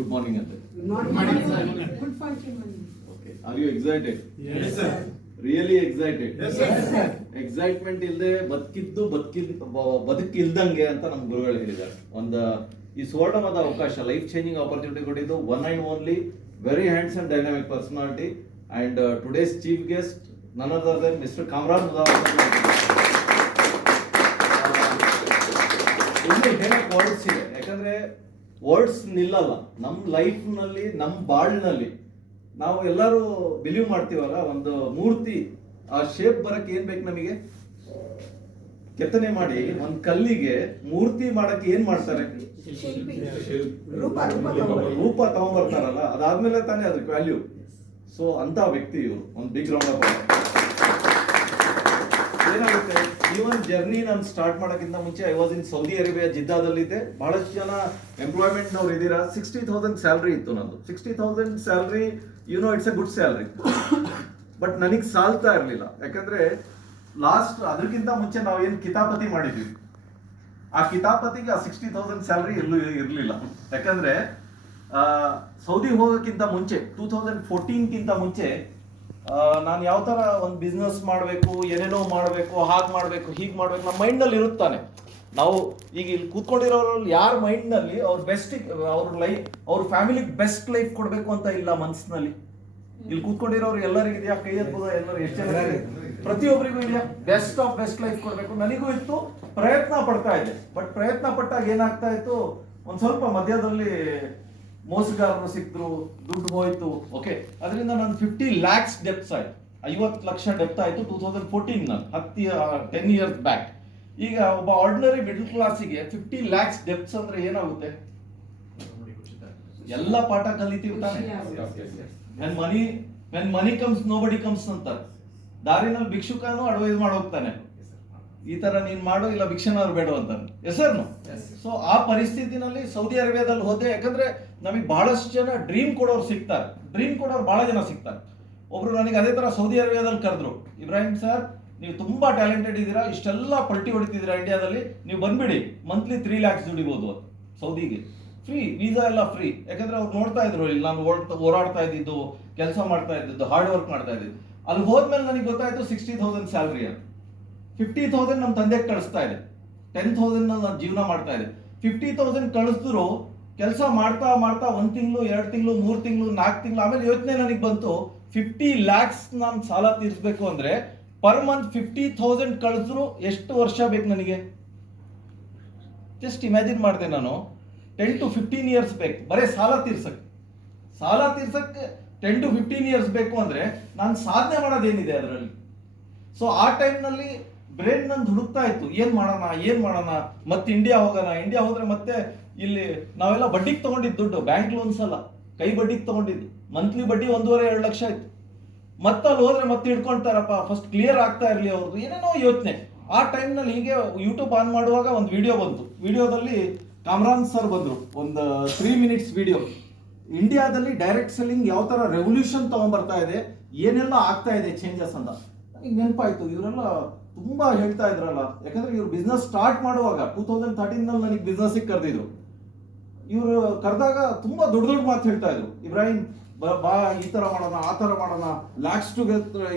Good morning ಅಂತ. Good function. Okay. Are you excited? Yes, sir. Really excited? Yes, sir. Excitement ಇಲ್ಲದೆ ಬದುಕಿಲ್ದಂಗೆ ಅಂತ ನಮ್ಮ ಗುರುಗಳು ಹೇಳಿದ್ದಾರೆ. ಈ ಸುವರ್ಣವಾದ ಅವಕಾಶ, ಲೈಫ್ ಚೇಂಜಿಂಗ್ ಆಪರ್ಚುನಿಟಿ ಕೊಟ್ಟಿದ್ದು one and only very handsome and dynamic personality and today's chief guest none other than mister Kamaraj Mudavar. ಇಲ್ಲಿ ಹೇಳಕ್ ವರ್ಡ್ಸ್ ಇದೆ, ಯಾಕಂದ್ರೆ ವರ್ಡ್ಸ್ ನಿಲ್ಲಲ್ಲ ನಮ್ಮ ಲೈಫ್ ನಲ್ಲಿ, ನಮ್ಮ ಬಾಳ್ನಲ್ಲಿ. ನಾವು ಎಲ್ಲರೂ ಬಿಲೀವ್ ಮಾಡ್ತೀವಲ್ಲ, ಒಂದು ಮೂರ್ತಿ ಆ ಶೇಪ್ ಬರಕ್ಕೆ ಏನ್ ಬೇಕು ನಮಗೆ? ಕೆತ್ತನೆ ಮಾಡಿ ಒಂದ್ ಕಲ್ಲಿಗೆ ಮೂರ್ತಿ ಮಾಡಕ್ಕೆ ಏನ್ ಮಾಡ್ತಾರೆ? ರೂಪ ತಗೊಂಡ್ಬರ್ತಾರಲ್ಲ, ಅದಾದ್ಮೇಲೆ ತಾನೇ ಅದಕ್ಕೆ ವ್ಯಾಲ್ಯೂ. ಸೊ ಅಂತ ವ್ಯಕ್ತಿ ಇವರು. ಒಂದು ಬಿಗ್ ರೌಂಡ್ ಆಫ್. ಏನಾಗುತ್ತೆ, ಈವನ್ ಜರ್ನಿ ನಾನು ಸ್ಟಾರ್ಟ್ ಮಾಡೋಕ್ಕಿಂತ ಮುಂಚೆ I was in Saudi Arabia, ಜಿದ್ದಾದಲ್ಲಿದ್ದೆ. ಬಹಳಷ್ಟು ಜನ ಎಂಪ್ಲಾಯ್ಮೆಂಟ್ ನವ್ರು ಇದ್ದೀರಾ. 60,000 ಸ್ಯಾಲ್ರಿ ಇತ್ತು ನಂದು. 60,000 salary, it's A good salary. But ನನಗೆ ಸಾಲ್ತಾ ಇರಲಿಲ್ಲ. ಯಾಕಂದ್ರೆ ಲಾಸ್ಟ್ ಅದಕ್ಕಿಂತ ಮುಂಚೆ ನಾವು ಏನು ಕಿತಾಪತಿ ಮಾಡಿದ್ವಿ, ಆ ಕಿತಾಪತಿಗೆ ಆ 60,000 ಸ್ಯಾಲ್ರಿ ಎಲ್ಲೂ ಇರಲಿಲ್ಲ. ಯಾಕಂದ್ರೆ ಸೌದಿ ಹೋಗೋಕ್ಕಿಂತ ಮುಂಚೆ 2014ಗಿಂತ ಮುಂಚೆ ನಾನು ಯಾವ ತರ ಒಂದು ಬಿಸ್ನೆಸ್ ಮಾಡಬೇಕು, ಏನೇನೋ ಮಾಡಬೇಕು, ಹಾಗೆ ಮಾಡಬೇಕು, ಹೀಗೆ ಮಾಡಬೇಕು, ನಮ್ಮ ಮೈಂಡ್ನಲ್ಲಿ ಇರುತ್ತಾನೆ. ನಾವು ಈಗ ಇಲ್ಲಿ ಕೂತ್ಕೊಂಡಿರೋರಲ್ಲಿ ಯಾರ ಮೈಂಡ್ನಲ್ಲಿ ಅವ್ರ ಬೆಸ್ಟ್, ಅವ್ರ ಫ್ಯಾಮಿಲಿಗೆ ಬೆಸ್ಟ್ ಲೈಫ್ ಕೊಡಬೇಕು ಅಂತ ಇಲ್ಲ ಮನಸ್ಸಿನಲ್ಲಿ. ಇಲ್ಲಿ ಕೂತ್ಕೊಂಡಿರೋರು ಎಲ್ಲರಿಗೂ ಇದೆಯಾ? ಕೈ ಎತ್ಬೋದ? ಎಲ್ಲರೂ ಎಷ್ಟು ಜನ? ಪ್ರತಿಯೊಬ್ಬರಿಗೂ ಇದೆಯಾ? ಬೆಸ್ಟ್ ಆಫ್ ಬೆಸ್ಟ್ ಲೈಫ್ ಕೊಡಬೇಕು. ನನಗೂ ಇತ್ತು, ಪ್ರಯತ್ನ ಪಡ್ತಾ ಇದ್ದೆ. ಬಟ್ ಪ್ರಯತ್ನ ಪಟ್ಟಾಗ ಏನಾಗ್ತಾ ಇತ್ತು, ಒಂದ್ ಸ್ವಲ್ಪ ಮಧ್ಯದಲ್ಲಿ ಮೋಸಗಾರರು ಸಿಕ್ತರು, ದುಡ್ಡು ಹೋಯ್ತು. ಓಕೆ, ಅದರಿಂದ ನಾನು 50 lakhs ಡೆಪ್ಸ್ ಆಯ್ತು. 50 ಲಕ್ಷ ಡೆಪ್ತ್ ಆಯ್ತು 2014 ನಲ್ಲಿ, 10 years ಬ್ಯಾಕ್. ಈಗ ಒಬ್ಬ ಆರ್ಡಿನರಿ ಮಿಡಲ್ ಕ್ಲಾಸಿಗೆ 50 lakhs ಡೆಪ್ಸ್ ಅಂದ್ರೆ ಏನಾಗುತ್ತೆ? ಎಲ್ಲ ಪಾಠ ಕಲಿತೀವಿ ತಾನೆ. when money comes nobody comes ಅಂತಾರೆ. ದಾರಿನಲ್ಲಿ ಭಿಕ್ಷುಕನು ಅಡ್ವೈಸ್ ಮಾಡಿ ಹೋಗ್ತಾನೆ, ಈ ತರ ನೀನ್ ಮಾಡೋ, ಇಲ್ಲ ಭಿಕ್ಷನವ್ರು ಬೇಡ ಅಂತಾನೆ. ಹೆಸರು. ಸೊ ಆ ಪರಿಸ್ಥಿತಿನಲ್ಲಿ ಸೌದಿ ಅರೇಬಿಯಾದಲ್ಲಿ ಹೋದೆ. ಯಾಕಂದ್ರೆ ನಮಗೆ ಬಹಳಷ್ಟು ಜನ ಡ್ರೀಮ್ ಕೊಡೋರು ಸಿಗ್ತಾರೆ. ಡ್ರೀಮ್ ಕೊಡೋರು ಬಹಳ ಜನ ಸಿಗ್ತಾರೆ. ಒಬ್ರು ನನಗೆ ಅದೇ ತರ ಸೌದಿ ಅರೇಬಿಯಾದಲ್ಲಿ ಕರೆದ್ರು, ಇಬ್ರಾಹಿಂ ಸರ್ ನೀವು ತುಂಬಾ ಟ್ಯಾಲೆಂಟೆಡ್ ಇದ್ದೀರಾ, ಇಷ್ಟೆಲ್ಲ ಪಲ್ಟಿ ಹೊಡಿತಿದ್ದೀರಾ ಇಂಡಿಯಾದಲ್ಲಿ, ನೀವು ಬಂದ್ಬಿಡಿ, ಮಂತ್ಲಿ 3 lakhs ದುಡಿಬಹುದು ಅಂತ. ಸೌದಿಗೆ ಫ್ರೀ ವೀಸಾ ಎಲ್ಲ ಫ್ರೀ. ಯಾಕಂದ್ರೆ ಅವ್ರು ನೋಡ್ತಾ ಇದ್ರು ಇಲ್ಲಿ ನಾನು ಓಡಾಡ್ತಾ ಇದ್ದಿದ್ದು, ಕೆಲಸ ಮಾಡ್ತಾ ಇದ್ದಿದ್ದು, ಹಾರ್ಡ್ ವರ್ಕ್ ಮಾಡ್ತಾ ಇದ್ದಿದ್ದು. ಅಲ್ಲಿ ಹೋದ್ಮೇಲೆ ನನಗೆ ಗೊತ್ತಾಯ್ತು 60,000 ಸ್ಯಾಲ್ರಿ ಅಂತ. 50,000 ನಮ್ಮ ತಂದೆಗೆ ಕಳಿಸ್ತಾ ಇದೆ, 10,000 ನಾನು ಜೀವನ ಮಾಡ್ತಾ ಇದೆ. 50,000 ಕಳಿಸಿದ್ರು ಕೆಲಸ ಮಾಡ್ತಾ ಮಾಡ್ತಾ 1 ತಿಂಗಳು, 2 ತಿಂಗಳು, 3 ತಿಂಗಳು, 4 ತಿಂಗಳು, ಆಮೇಲೆ ಯೋಚನೆ ನನಗೆ ಬಂತು, 50 lakhs ನಾನು ಸಾಲ ತೀರಿಸಬೇಕು ಅಂದ್ರೆ ಪರ್ ಮಂತ್ 50,000 ಕಳಿಸಿದ್ರು ಎಷ್ಟು ವರ್ಷ ಬೇಕು ನನಗೆ? ಜಸ್ಟ್ ಇಮ್ಯಾಜಿನ್ ಮಾಡಿದೆ ನಾನು. 10 to 15 years ಬೇಕು ಬರೀ ಸಾಲ ತೀರ್ಸಕ್ಕೆ. 10 to 15 years ಬೇಕು ಅಂದ್ರೆ ನಾನು ಸಾಧನೆ ಮಾಡೋದೇನಿದೆ ಅದರಲ್ಲಿ? ಸೊ ಆ ಟೈಮ್ನಲ್ಲಿ ಬ್ರೈನ್ ನಂದು ಹುಡುಕ್ತಾ ಇತ್ತು, ಏನ್ ಮಾಡೋಣ, ಮತ್ತೆ ಇಂಡಿಯಾ ಹೋದ್ರೆ ಮತ್ತೆ ಇಲ್ಲಿ ನಾವೆಲ್ಲ ಬಡ್ಡಿಗೆ ತಗೊಂಡಿದ್ದು ದುಡ್ಡು, ಬ್ಯಾಂಕ್ ಲೋನ್ಸ್ ಅಲ್ಲ, ಕೈ ಬಡ್ಡಿಗೆ ತಗೊಂಡಿದ್ದು. ಮಂತ್ಲಿ ಬಡ್ಡಿ 1.5-2 ಲಕ್ಷ ಆಯ್ತು. ಮತ್ತೆ ಅಲ್ಲಿ ಹೋದ್ರೆ ಮತ್ತೆ ಹಿಡ್ಕೊಳ್ತಾರಪ್ಪ, ಫಸ್ಟ್ ಕ್ಲಿಯರ್ ಆಗ್ತಾ ಇರ್ಲಿ ಅವ್ರದ್ದು, ಏನೇನೋ ಯೋಚನೆ. ಆ ಟೈಮ್ನಲ್ಲಿ ಹೀಗೆ ಯೂಟ್ಯೂಬ್ ಆನ್ ಮಾಡುವಾಗ ಒಂದು ವಿಡಿಯೋ ಬಂತು. ವಿಡಿಯೋದಲ್ಲಿ ಕಾಮರಾನ್ ಸರ್ ಬಂದ್ರು, ಒಂದು 3 minutes ವಿಡಿಯೋ. ಇಂಡಿಯಾದಲ್ಲಿ ಡೈರೆಕ್ಟ್ ಸೆಲ್ಲಿಂಗ್ ಯಾವ ತರ ರೆವಲ್ಯೂಷನ್ ತಗೊಂಡ್ಬರ್ತಾ ಇದೆ, ಏನೆಲ್ಲ ಆಗ್ತಾ ಇದೆ ಚೇಂಜಸ್ ಅಂತ ನನಗೆ ನೆನಪಾಯ್ತು. ಇವರೆಲ್ಲ ತುಂಬಾ ಹೇಳ್ತಾ ಇದ್ರಲ್ಲ, ಯಾಕಂದ್ರೆ ಇವ್ರು ಬಿಸ್ನೆಸ್ ಸ್ಟಾರ್ಟ್ ಮಾಡುವಾಗ 2013 ನಲ್ಲಿ ನನಗೆ ಬಿಸ್ನೆಸ್ಗೆ ಕರೆದಿದ್ರು. ಇವರು ಕರೆದಾಗ ತುಂಬಾ ದೊಡ್ಡ ಮಾತು ಹೇಳ್ತಾ ಇದ್ರು, ಇಬ್ರಾಹಿಂ ಬಾ ಈ ತರ ಮಾಡೋಣ, ಆ ತರ ಮಾಡೋಣ, ಲ್ಯಾಕ್ಸ್ ಟು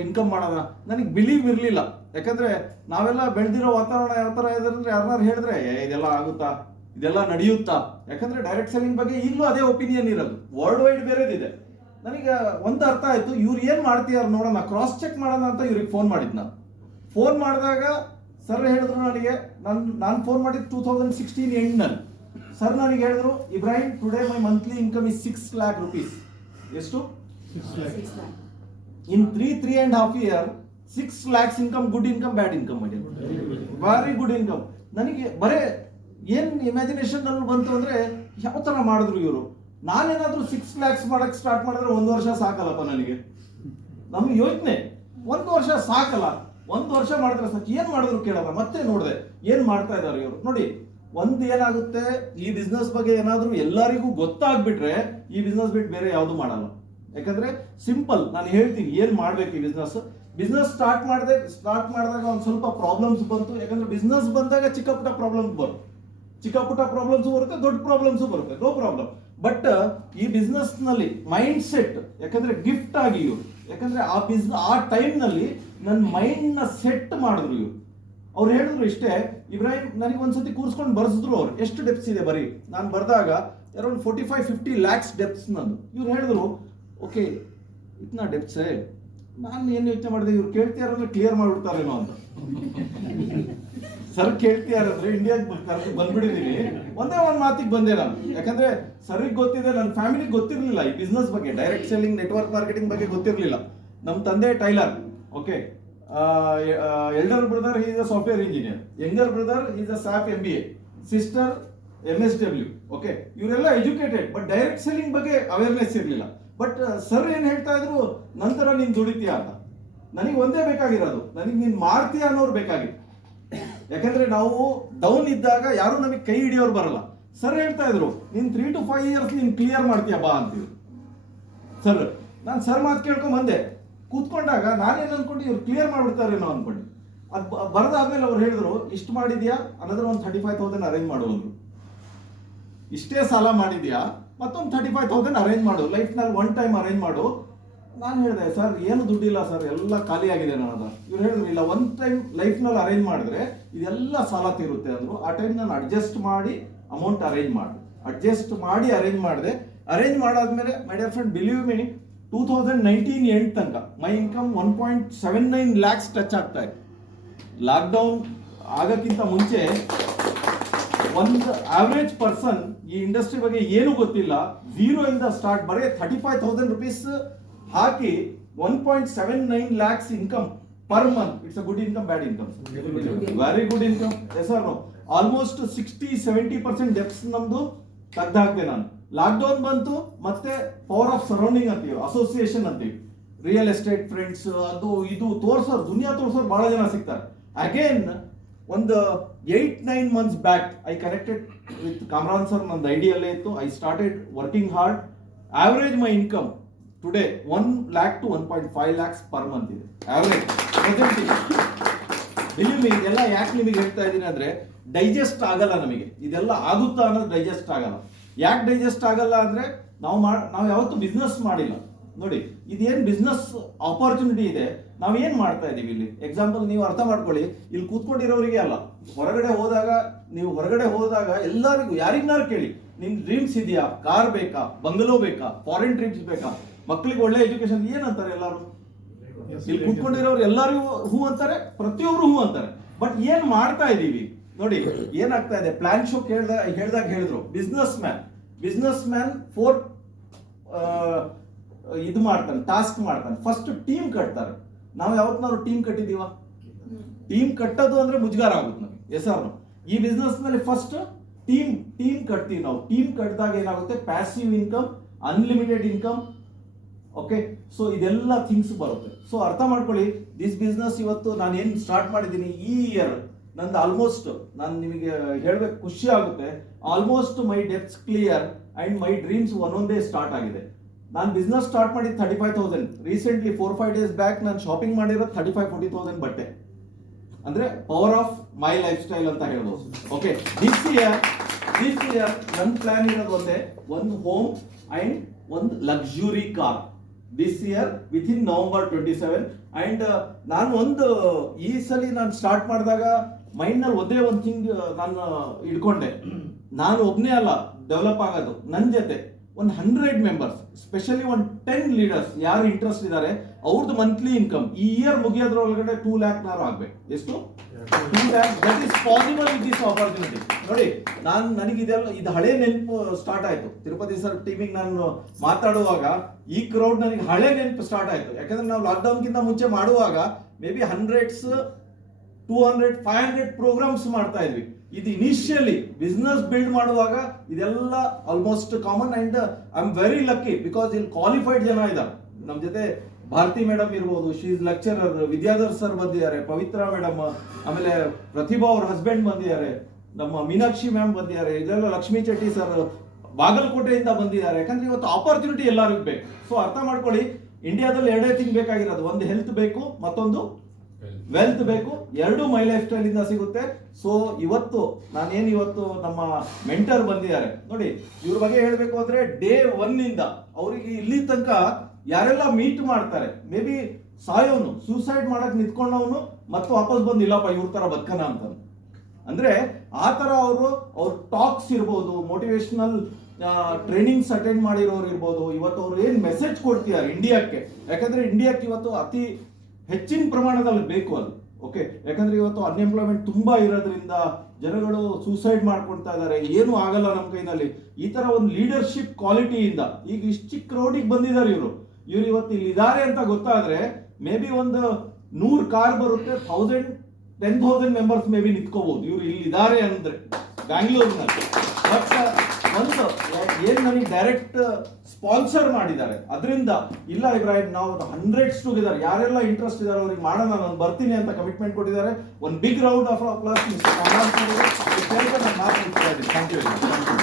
ಇನ್ಕಮ್ ಮಾಡೋಣ. ನನಗೆ ಬಿಲೀವ್ ಇರ್ಲಿಲ್ಲ. ಯಾಕಂದ್ರೆ ನಾವೆಲ್ಲ ಬೆಳೆದಿರೋ ವಾತಾವರಣ ಯಾವ ತರ ಇದೆ ಅಂದ್ರೆ, ಯಾರು ಹೇಳಿದ್ರೆ ಇದೆಲ್ಲ ಆಗುತ್ತಾ, ಇದೆಲ್ಲ ನಡೆಯುತ್ತಾ? ಯಾಕಂದ್ರೆ ಡೈರೆಕ್ಟ್ ಸೆಲ್ಲಿಂಗ್ ಬಗ್ಗೆ ಈಗಲೂ ಅದೇ ಒಪಿನಿಯನ್ ಇರೋದು, ವರ್ಲ್ಡ್ ವೈಡ್ ಬೇರೆದಿದೆ. ನನಗೆ ಒಂದು ಅರ್ಥ ಆಯ್ತು, ಇವ್ರು ಏನ್ ಮಾಡ್ತೀಯಾರ ನೋಡೋಣ, ಕ್ರಾಸ್ ಚೆಕ್ ಮಾಡೋಣ ಅಂತ ಇವ್ರಿಗೆ ಫೋನ್ ಮಾಡಿದ್. ನಾನು ಫೋನ್ ಮಾಡಿದಾಗ ಸರ್ ಹೇಳಿದ್ರು ನನಗೆ, ನಾನು ಫೋನ್ ಮಾಡಿದ್ದು 2016 ಎಂಡ್ನಲ್ಲಿ. ಸರ್ ನನಗೆ ಹೇಳಿದ್ರು, Ibrahim today my monthly income is 6 lakh rupees. ಎಷ್ಟು? 6 lakh. In 3.5 years 6 lakhs income. Good income, bad income? Very good income. ನನಗೆ ಬರೇ ಏನ್ ಇಮ್ಯಾಜಿನೇಷನ್ ನಲ್ಲಿ ಬಂತು ಅಂದ್ರೆ, ಯಾವ ತರ ಮಾಡಿದ್ರು ಇವರು. ನಾನೇನಾದ್ರೂ 6 lakhs ಮಾಡಕ್ ಸ್ಟಾರ್ಟ್ ಮಾಡಿದ್ರೆ 1 ವರ್ಷ ಸಾಕಲ್ಲಪ್ಪ ನನಗೆ. ನಮ್ಗೆ ಯೋಚನೆ 1 ವರ್ಷ ಸಾಕಲ್ಲ, 1 ವರ್ಷ ಮಾಡಿದ್ರೆ ಸಾಕು. ಏನ್ ಮಾಡಿದ್ರು ಕೇಳಲ್ಲ. ಮತ್ತೆ ನೋಡಿದೆ ಏನ್ ಮಾಡ್ತಾ ಇದಾರೆ ಇವರು. ನೋಡಿ, ಒಂದ್ ಏನಾಗುತ್ತೆ, ಈ ಬಿಸ್ನೆಸ್ ಬಗ್ಗೆ ಏನಾದ್ರೂ ಎಲ್ಲರಿಗೂ ಗೊತ್ತಾಗ್ಬಿಟ್ರೆ ಈ ಬಿಸ್ನೆಸ್ ಬಿಟ್ಟು ಬೇರೆ ಯಾವ್ದು ಮಾಡಲ್ಲ. ಯಾಕಂದ್ರೆ ಸಿಂಪಲ್, ನಾನು ಹೇಳ್ತೀನಿ ಏನ್ ಮಾಡ್ಬೇಕು. ಈ ಬಿಸ್ನೆಸ್ ಸ್ಟಾರ್ಟ್ ಮಾಡಿದಾಗ ಒಂದ್ ಸ್ವಲ್ಪ ಪ್ರಾಬ್ಲಮ್ಸ್ ಬಂತು. ಯಾಕಂದ್ರೆ ಬಿಸ್ನೆಸ್ ಬಂದಾಗ ಚಿಕ್ಕ ಪುಟ್ಟ ಪ್ರಾಬ್ಲಮ್ಸ್ ಬರುತ್ತೆ, ದೊಡ್ಡ ಪ್ರಾಬ್ಲಮ್ಸ್ ಬರುತ್ತೆ, ನೋ ಪ್ರಾಬ್ಲಮ್. ಬಟ್ ಈ ಬಿಸ್ನೆಸ್ ನಲ್ಲಿ ಮೈಂಡ್ ಸೆಟ್, ಯಾಕಂದ್ರೆ ಗಿಫ್ಟ್ ಆಗಿ ಇವ್ರು, ಯಾಕಂದ್ರೆ ಆ ಟೈಮ್ ನಲ್ಲಿ ನನ್ನ ಮೈಂಡ್ ನ ಸೆಟ್ ಮಾಡಿದ್ರು ಇವ್ರು. ಅವ್ರು ಹೇಳಿದ್ರು ಇಷ್ಟೇ, ಇಬ್ರಾಹಿಂ ನನಗೆ ಒಂದ್ಸತಿ ಕೂರ್ಸ್ಕೊಂಡು ಬರ್ಸಿದ್ರು ಅವ್ರು, ಎಷ್ಟು ಡೆಪ್ಸ್ ಇದೆ ಬರೀ ನಾನು ಬರ್ದಾಗ ಅರೌಂಡ್ 45-50 lakhs ಡೆಪ್ಸ್ ನಂದು. ಇವ್ರು ಹೇಳಿದ್ರು ಓಕೆ ಇತ್ನಾ ಡೆಪ್ಸ್. ನಾನು ಏನು ಯೋಚನೆ ಮಾಡಿದೆ, ಇವ್ರು ಕೇಳ್ತಿಯಾರಂದ್ರೆ ಕ್ಲಿಯರ್ ಮಾಡ್ಬಿಡ್ತಾರೇನೋ ಅಂತ. ಸರ್ ಕೇಳ್ತಿಯಾರಂದ್ರೆ ಇಂಡಿಯಾಗೆ ಬಂದ್ಬಿಟ್ಟಿದ್ದೀನಿ, ಒಂದೇ ಒಂದು ಮಾತಿಗೆ ಬಂದೆ ನಾನು. ಯಾಕಂದ್ರೆ ಸರಿಗೆ ಗೊತ್ತಿದೆ, ನನ್ನ ಫ್ಯಾಮಿಲಿಗೆ ಗೊತ್ತಿರಲಿಲ್ಲ ಈ ಬಿಸ್ನೆಸ್ ಬಗ್ಗೆ, ಡೈರೆಕ್ಟ್ ಸೆಲ್ಲಿಂಗ್, ನೆಟ್ವರ್ಕ್ ಮಾರ್ಕೆಟಿಂಗ್ ಬಗ್ಗೆ ಗೊತ್ತಿರಲಿಲ್ಲ. ನಮ್ಮ ತಂದೆ tailor, okay. Elder brother is a software engineer, younger brother is a SAP MBA, sister MSW, okay. ಇವರೆಲ್ಲ ಎಜುಕೇಟೆಡ್, ಬಟ್ ಡೈರೆಕ್ಟ್ ಸೆಲ್ಲಿಂಗ್ ಬಗ್ಗೆ ಅವೇರ್ನೆಸ್ ಇರಲಿಲ್ಲ. ಬಟ್ ಸರ್ ಏನ್ ಹೇಳ್ತಾ ಇದ್ರು, ನಂತರ ನೀನ್ ದುಡಿತೀಯ ಅಂತ. ನನಗೆ ಒಂದೇ ಬೇಕಾಗಿರೋದು, ನನಗೆ ನೀನ್ ಮಾಡ್ತೀಯ ಅನ್ನೋರು ಬೇಕಾಗಿತ್ತು. ಯಾಕಂದ್ರೆ ನಾವು ಡೌನ್ ಇದ್ದಾಗ ಯಾರು ನಮಗೆ ಕೈ ಹಿಡಿಯೋರು ಬರಲ್ಲ. ಸರ್ ಹೇಳ್ತಾ ಇದ್ರು ನೀನ್ 3 to 5 years ನೀನ್ ಕ್ಲಿಯರ್ ಮಾಡ್ತೀಯ ಬಾ ಅಂತೀವಿ ಸರ್. ನಾನು ಸರ್ ಮಾತು ಕೇಳ್ಕೊಂಡ್ ಬಂದೆ, ಕೂತ್ಕೊಂಡಾಗ ನಾನೇನು ಅನ್ಕೊಂಡು ಇವ್ರು ಕ್ಲಿಯರ್ ಮಾಡ್ಬಿಡ್ತಾರೇನೋ ಅನ್ಕೊಂಡು. ಅದು ಬರದಾದ್ಮೇಲೆ ಅವ್ರು ಹೇಳಿದ್ರು ಇಷ್ಟು ಮಾಡಿದ್ಯಾ ಅನ್ನೋದ್ರ ಒಂದು 35,000 ಅರೇಂಜ್ ಮಾಡೋದು. ಇಷ್ಟೇ ಸಾಲ ಮಾಡಿದ್ಯಾ, ಮತ್ತೊಂದು 35,000 ಅರೇಂಜ್ ಮಾಡು, ಲೈಫ್ನಲ್ಲಿ ಒನ್ ಟೈಮ್ ಅರೇಂಜ್ ಮಾಡು. ನಾನು ಹೇಳಿದೆ ಸರ್ ಏನು ದುಡ್ಡಿಲ್ಲ ಸರ್, ಎಲ್ಲ ಖಾಲಿ ಆಗಿದೆ ನನ್ನದು. ಇವ್ರು ಹೇಳಿದ್ರು ಇಲ್ಲ, ಒನ್ ಟೈಮ್ ಲೈಫ್ನಲ್ಲಿ ಅರೇಂಜ್ ಮಾಡಿದ್ರೆ ಇದೆಲ್ಲ ಸಾಲ ತೀರುತ್ತೆ ಅಂದರು. ಆ ಟೈಮ್ ನಾನು ಅಡ್ಜಸ್ಟ್ ಮಾಡಿ ಅಮೌಂಟ್ ಅರೇಂಜ್ ಮಾಡಿದೆ, ಅರೇಂಜ್ ಮಾಡಿದೆ. ಅರೇಂಜ್ ಮಾಡಾದ್ಮೇಲೆ my dear friend, believe me, 2019 end ತನಕ ಮೈ ಇನ್ಕಮ್ 1.79 lakhs ಟಚ್ ಆಗ್ತಾ ಇದೆ. ಲಾಕ್ಡೌನ್ ಆಗಕ್ಕಿಂತ ಮುಂಚೆ ಒಂದು ಆವರೇಜ್ ಪರ್ಸನ್ ಈ ಇಂಡಸ್ಟ್ರಿ ಬಗ್ಗೆ ಏನು ಗೊತ್ತಿಲ್ಲ, 0 ಇಂದ ಸ್ಟಾರ್ಟ್, ಬರೀ 35,000 rupees ಹಾಕಿ 1.79 lakhs income per month. It's a good income, bad income? Very good income. Yes or no? Almost 60-70% debts ನಮ್ದು ತೆಗ್ದಾಕ್ದೆ ನಾನು. ಲಾಕ್ಡೌನ್ ಬಂತು, ಮತ್ತೆ ಪವರ್ ಆಫ್ ಸರೌಂಡಿಂಗ್ ಅಂತೀವಿ, ಅಸೋಸಿಯೇಷನ್ ಅಂತೀವಿ, ರಿಯಲ್ ಎಸ್ಟೇಟ್ ಫ್ರೆಂಡ್ಸ್, ಅದು ಇದು ತೋರ್ಸೋರು, ದುನಿಯಾ ತೋರ್ಸೋರು ಬಹಳ ಜನ ಸಿಗ್ತಾರೆ. ಅಗೇನ್ ಒಂದು 8-9 months back I connected with Kamran sir. ನಂದು ಐಡಿಯಲ್ಲೇ ಇತ್ತು. I started working hard. Average my income today 1 lakh to 1.5 lakhs per month ಇದೆ ಆವರೇಜ್. ಬಿಲೀವ್ ಮೀ, ಇದೆಲ್ಲ ಯಾಕೆ ನಿಮಗೆ ಹೇಳ್ತಾ ಇದ್ದೀನಿ ಅಂದ್ರೆ, ಡೈಜೆಸ್ಟ್ ಆಗಲ್ಲ ನಮಗೆ. ಇದೆಲ್ಲ ಆಗುತ್ತಾ ಅನ್ನೋದು ಡೈಜೆಸ್ಟ್ ಆಗಲ್ಲ. ಯಾಕೆ ಡೈಜೆಸ್ಟ್ ಆಗಲ್ಲ ಅಂದ್ರೆ, ನಾವು ಯಾವತ್ತೂ ಬಿಸ್ನೆಸ್ ಮಾಡಿಲ್ಲ. ನೋಡಿ, ಇದೇನು ಬಿಸ್ನೆಸ್ ಆಪರ್ಚುನಿಟಿ ಇದೆ, ನಾವು ಏನ್ ಮಾಡ್ತಾ ಇದೀವಿ ಇಲ್ಲಿ. ಎಕ್ಸಾಂಪಲ್ ನೀವು ಅರ್ಥ ಮಾಡ್ಕೊಳ್ಳಿ, ಇಲ್ಲಿ ಕೂತ್ಕೊಂಡಿರೋರಿಗೆ ಅಲ್ಲ, ಹೊರಗಡೆ ಹೋದಾಗ ಎಲ್ಲರಿಗೂ, ಯಾರಿಗಾರು ಕೇಳಿ, ನಿಮ್ ಡ್ರೀಮ್ಸ್ ಇದೆಯಾ, ಕಾರ್ ಬೇಕಾ, ಬಂಗಲೋ ಬೇಕಾ, ಫಾರಿನ್ ಟ್ರಿಪ್ಸ್ ಬೇಕಾ, ಮಕ್ಕಳಿಗೆ ಒಳ್ಳೆ ಎಜುಕೇಶನ್, ಏನಂತಾರೆ ಎಲ್ಲರೂ? ಇಲ್ಲಿ ಕೂತ್ಕೊಂಡಿರೋರು ಎಲ್ಲರಿಗೂ ಹೂ ಅಂತಾರೆ, ಪ್ರತಿಯೊಬ್ರು ಹೂ ಅಂತಾರೆ. ಬಟ್ ಏನ್ ಮಾಡ್ತಾ ಇದೀವಿ ನೋಡಿ, ಏನಾಗ್ತಾ ಇದೆ. ಪ್ಲಾನ್ ಶೋ ಹೇಳ್ದಾಗ ಹೇಳಿದ್ರು, ಬಿಸ್ನೆಸ್ ಮ್ಯಾನ್ 4 ಇದು ಮಾಡ್ತಾನೆ, ಟಾಸ್ಕ್ ಮಾಡ್ತಾನೆ. ಫಸ್ಟ್ ಟೀಮ್ ಕಟ್ತಾರೆ. ನಾವು ಯಾವತ್ನಾದ್ರು ಟೀಮ್ ಕಟ್ಟಿದೀವ? ಟೀಮ್ ಕಟ್ಟೋದು ಅಂದ್ರೆ ಮುಜುಗಾರ ಆಗುತ್ತೆ ನಮಗೆ. Yes or no? ಈ ಬಿಸ್ನೆಸ್ ನಲ್ಲಿ ಫಸ್ಟ್ ಟೀಮ್ ಕಟ್ತೀವಿ ನಾವು. ಟೀಮ್ ಕಟ್ಟಿದಾಗ ಏನಾಗುತ್ತೆ, passive income, unlimited income, okay. So ಇದೆಲ್ಲ ಥಿಂಗ್ಸ್ ಬರುತ್ತೆ. ಸೊ ಅರ್ಥ ಮಾಡ್ಕೊಳ್ಳಿ, ದಿಸ್ ಬಿಸ್ನೆಸ್ ಇವತ್ತು ನಾನು ಏನು ಸ್ಟಾರ್ಟ್ ಮಾಡಿದ್ದೀನಿ ಈ ಇಯರ್, ನಂದು ಆಲ್ಮೋಸ್ಟ್, ನಾನು ನಿಮಗೆ ಹೇಳ್ಬೇಕು, ಖುಷಿ ಆಗುತ್ತೆ, almost my depths clear and my dreams ಒಂದೊಂದೇ ಸ್ಟಾರ್ಟ್ ಆಗಿದೆ. ನಾನು ಬಿಸ್ನೆಸ್ ಸ್ಟಾರ್ಟ್ ಮಾಡಿದ್ದು 35,000. ರೀಸೆಂಟ್ಲಿ 4-5 days ಬ್ಯಾಕ್ ನಾನು ಶಾಪಿಂಗ್ ಮಾಡಿರೋದು 35-40,000 ಬಟ್ಟೆ. ಅಂದ್ರೆ power of my life style ಅಂತ ಹೇಳ್ಬೋದು. ಓಕೆ, ದಿಸ್ ಇಯರ್ ನನ್ನ ಪ್ಲಾನ್ ಇರೋದು ಒಂದೇ, ಒಂದು ಹೋಮ್ ಅಂಡ್ ಒಂದು luxury car this year with in November 27. And ನಾನು ಒಂದು ಈ ಸಲ ನಾನು ಸ್ಟಾರ್ಟ್ ಮಾಡಿದಾಗ ಮೈಂಡ್ನಲ್ಲಿ ಒಂದೇ ಒಂದು ಥಿಂಗ್ ನಾನು ಇಟ್ಕೊಂಡೆ, ನಾನು ಒಬ್ಬನೇ ಅಲ್ಲ ಡೆವಲಪ್ ಆಗೋದು, ನನ್ನ ಜೊತೆ ಒಂದು 100 ಮೆಂಬರ್ಸ್, ಸ್ಪೆಷಲಿ ಒಂದು 10 ಲೀಡರ್ಸ್ ಯಾರು ಇಂಟ್ರೆಸ್ಟ್ ಇದ್ದಾರೆ, ಅವ್ರದ್ದು ಮಂತ್ಲಿ ಇನ್ಕಮ್ ಈ ಇಯರ್ ಮುಗಿಯೋದ್ರೊಳಗಡೆ 2 lakh ಆಗ್ಬೇಕು. ಎಷ್ಟು? 2 lakh. That is possible with this opportunity. ನೋಡಿ, ನನಗಿದೆಲ್ಲ ಇದು ಹಳೆ ನೆನಪು ಸ್ಟಾರ್ಟ್ ಆಯ್ತು. ತಿರುಪತಿ ಸರ್ ಟೀಮಿಗೆ ನಾನು ಮಾತಾಡುವಾಗ ಈ ಕ್ರೌಡ್ ನನಗೆ ಹಳೆ ನೆನಪು ಸ್ಟಾರ್ಟ್ ಆಯ್ತು. ಯಾಕಂದ್ರೆ ನಾವು ಲಾಕ್ಡೌನ್ಗಿಂತ ಮುಂಚೆ ಮಾಡುವಾಗ ಮೇ ಬಿ 100s, 200, 500 ಪ್ರೋಗ್ರಾಮ್ಸ್ ಮಾಡ್ತಾ ಇದ್ವಿ. ಇದು ಇನಿಷಿಯಲಿ ಬಿಸ್ನೆಸ್ ಬಿಲ್ಡ್ ಮಾಡುವಾಗ ಇದೆಲ್ಲ almost common. And I am very lucky because ಇಲ್ಲಿ ಕ್ವಾಲಿಫೈಡ್ ಜನ ಇದ್ದಾರೆ ನಮ್ಮ ಜೊತೆ. ಭಾರತಿ ಮೇಡಮ್ ಇರ್ಬೋದು, she is lecturer, Vidyadhar sir ಬಂದಿದ್ದಾರೆ, ಪವಿತ್ರ ಮೇಡಮ್, ಆಮೇಲೆ ಪ್ರತಿಭಾ ಅವ್ರ ಹಸ್ಬೆಂಡ್ ಬಂದಿದ್ದಾರೆ, ನಮ್ಮ ಮೀನಾಕ್ಷಿ ಮ್ಯಾಮ್ ಬಂದಿದ್ದಾರೆ, ಇದೆಲ್ಲ ಲಕ್ಷ್ಮೀ ಚೆಟ್ಟಿ ಸರ್ ಬಾಗಲಕೋಟೆಯಿಂದ ಬಂದಿದ್ದಾರೆ. ಯಾಕಂದ್ರೆ ಇವತ್ತು ಆಪರ್ಚುನಿಟಿ ಎಲ್ಲರಿಗೂ ಬೇಕು. ಸೊ ಅರ್ಥ ಮಾಡ್ಕೊಳ್ಳಿ, ಇಂಡಿಯಾದಲ್ಲಿ 2 ಥಿಂಗ್ ಬೇಕಾಗಿರೋದು, ಒಂದು ಹೆಲ್ತ್ ಬೇಕು, ಮತ್ತೊಂದು ವೆಲ್ತ್ ಬೇಕು, ಎರಡೂ ಮೈ ಲೈಫ್ ಸ್ಟೈಲ್ ಇಂದ ಸಿಗುತ್ತೆ. ಸೊ ಇವತ್ತು ನಾನೇನು ಇವತ್ತು ನಮ್ಮ ಮೆಂಟರ್ ಬಂದಿದ್ದಾರೆ ನೋಡಿ, ಇವ್ರ ಬಗ್ಗೆ ಹೇಳ್ಬೇಕು ಅಂದ್ರೆ ಡೇ 1 ಇಂದ ಅವರಿಗೆ ಇಲ್ಲಿ ತನಕ ಯಾರೆಲ್ಲ ಮೀಟ್ ಮಾಡ್ತಾರೆ, ಮೇ ಬಿ ಸಾಯೋನು ಸೂಸೈಡ್ ಮಾಡಕ್ ನಿಂತ್ಕೊಂಡವನು ಮತ್ತೆ ವಾಪಸ್ ಬಂದು ಇಲ್ಲಪ್ಪ ಇವ್ರ ತರ ಬದುಕನ ಅಂತ. ಅಂದ್ರೆ ಆ ತರ ಅವ್ರ ಟಾಕ್ಸ್ ಇರ್ಬೋದು, ಮೋಟಿವೇಶನಲ್ ಟ್ರೈನಿಂಗ್ಸ್ ಅಟೆಂಡ್ ಮಾಡಿರೋರು ಇರ್ಬೋದು, ಇವತ್ತು ಅವ್ರು ಏನ್ ಮೆಸೇಜ್ ಕೊಡ್ತಿದ್ದಾರೆ ಇಂಡಿಯಾಕ್ಕೆ, ಯಾಕಂದ್ರೆ ಇಂಡಿಯಾಕ್ಕೆ ಇವತ್ತು ಅತಿ ಹೆಚ್ಚಿನ ಪ್ರಮಾಣದಲ್ಲಿ ಬೇಕು ಅದು. ಓಕೆ, ಯಾಕಂದ್ರೆ ಇವತ್ತು ಅನ್ಎಂಪ್ಲಾಯ್ಮೆಂಟ್ ತುಂಬಾ ಇರೋದ್ರಿಂದ ಜನಗಳು ಸೂಸೈಡ್ ಮಾಡ್ಕೊಳ್ತಾ ಇದ್ದಾರೆ, ಏನು ಆಗಲ್ಲ ನಮ್ಮ ಕೈನಲ್ಲಿ. ಈ ತರ ಒಂದು ಲೀಡರ್ಶಿಪ್ ಕ್ವಾಲಿಟಿಯಿಂದ ಈಗ ಇಷ್ಟು ಚಿಕ್ಕ ಕ್ರೌಡಿಗೆ ಬಂದಿದ್ದಾರೆ ಇವರು ಇವತ್ತು ಇಲ್ಲಿ ಇದ್ದಾರೆ ಅಂತ ಗೊತ್ತಾದ್ರೆ ಮೇ ಬಿ ಒಂದು 100 ಕಾರ್ ಬರುತ್ತೆ, 10,000 ಮೆಂಬರ್ಸ್ ಮೇ ಬಿ ನಿಂತ್ಕೋಬಹುದು ಇವ್ರು ಇಲ್ಲಿ ಇದ್ದಾರೆ ಅಂದ್ರೆ ಬ್ಯಾಂಗ್ಳೂರ್ನಲ್ಲಿ. ಬಟ್ ಒಂದು ಏನ್ ನನಗೆ ಡೈರೆಕ್ಟ್ ಸ್ಪಾನ್ಸರ್ ಮಾಡಿದ್ದಾರೆ, ಅದರಿಂದ ಇಲ್ಲ ಇಬ್ರಾಹಿಂ ನಾವು 100s ಟುಗೆದರ್ ಯಾರೆಲ್ಲ ಇಂಟ್ರೆಸ್ಟ್ ಇದ್ದಾರೆ ಅವ್ರಿಗೆ ಮಾಡೋಣ, ನಾನು ಬರ್ತೀನಿ ಅಂತ ಕಮಿಟ್ಮೆಂಟ್ ಕೊಟ್ಟಿದ್ದಾರೆ. ಒಂದು big round of applause mister Kamalanth ಅವರಿಗೆ. Thank you very much.